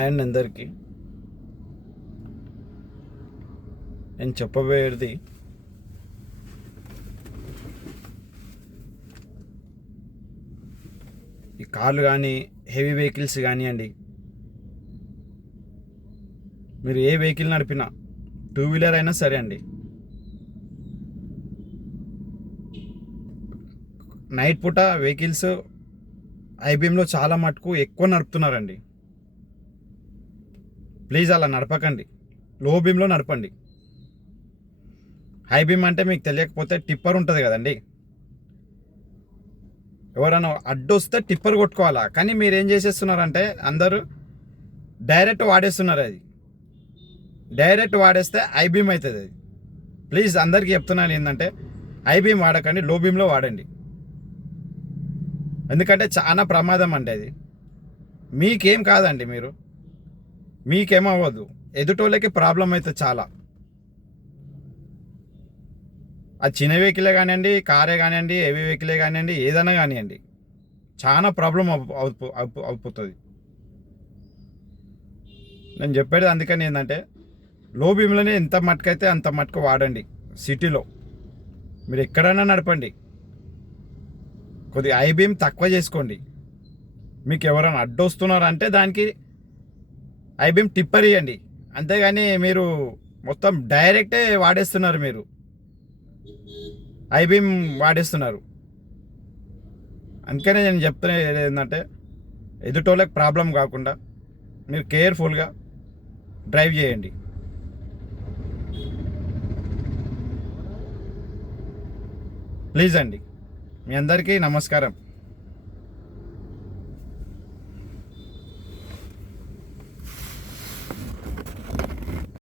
And అందరికీ నేను చెప్పబోయేది ఈ కార్లు కానీ హెవీ వెహికల్స్ కానివ్వండి, మీరు ఏ వెహికల్ నడిపినా, టూ వీలర్ అయినా సరే అండి, నైట్ పూట వెహికల్స్ ఐబీఎంలో చాలా మటుకు ఎక్కువ నడుపుతున్నారండి. ప్లీజ్ అలా నడపకండి, లో బీమ్లో నడపండి. హై బీమ్ అంటే మీకు తెలియకపోతే టిప్పర్ ఉంటుంది కదండి, ఎవరైనా అడ్డొస్తే టిప్పర్ కొట్టుకోవాలా. కానీ మీరు ఏం చేసేస్తున్నారంటే అందరూ డైరెక్ట్ వాడేస్తున్నారు. అది డైరెక్ట్ వాడేస్తే హై బీమ్ అవుతుంది అది. ప్లీజ్ అందరికీ చెప్తున్నాను ఏంటంటే హై బీమ్ వాడకండి, లో బీమ్లో వాడండి. ఎందుకంటే చాలా ప్రమాదం అండి అది. మీకేం కాదండి, మీకేమవ్వదు, ఎదుటోళ్ళకి ప్రాబ్లం అవుతుంది చాలా. అది చిన్న వెహికలే కానివ్వండి, కారే కానివ్వండి, హెవీ వెహికలే కానివ్వండి, ఏదైనా కానివ్వండి, చాలా ప్రాబ్లం అయిపోతుంది. నేను చెప్పేది అందుకని ఏంటంటే లో బీమ్లోనే ఎంత మట్టుకైతే అంత మట్టుకు వాడండి. సిటీలో మీరు ఎక్కడైనా నడపండి, కొద్దిగా హై బీమ్ తక్కువ చేసుకోండి. మీకు ఎవరైనా అడ్డొస్తున్నారంటే దానికి హై బీమ్ టిప్పర్ ఇవ్వండి, అంతేగాని మీరు మొత్తం డైరెక్టే వాడేస్తున్నారు. మీరు హై బీమ్ వాడేస్తున్నారు. అందుకనే నేను చెప్తున్నది ఏంటంటే ఎదుటోళ్ళకి ప్రాబ్లం కాకుండా మీరు కేర్ఫుల్గా డ్రైవ్ చేయండి. ప్లీజ్ అండి, మీ అందరికీ నమస్కారం.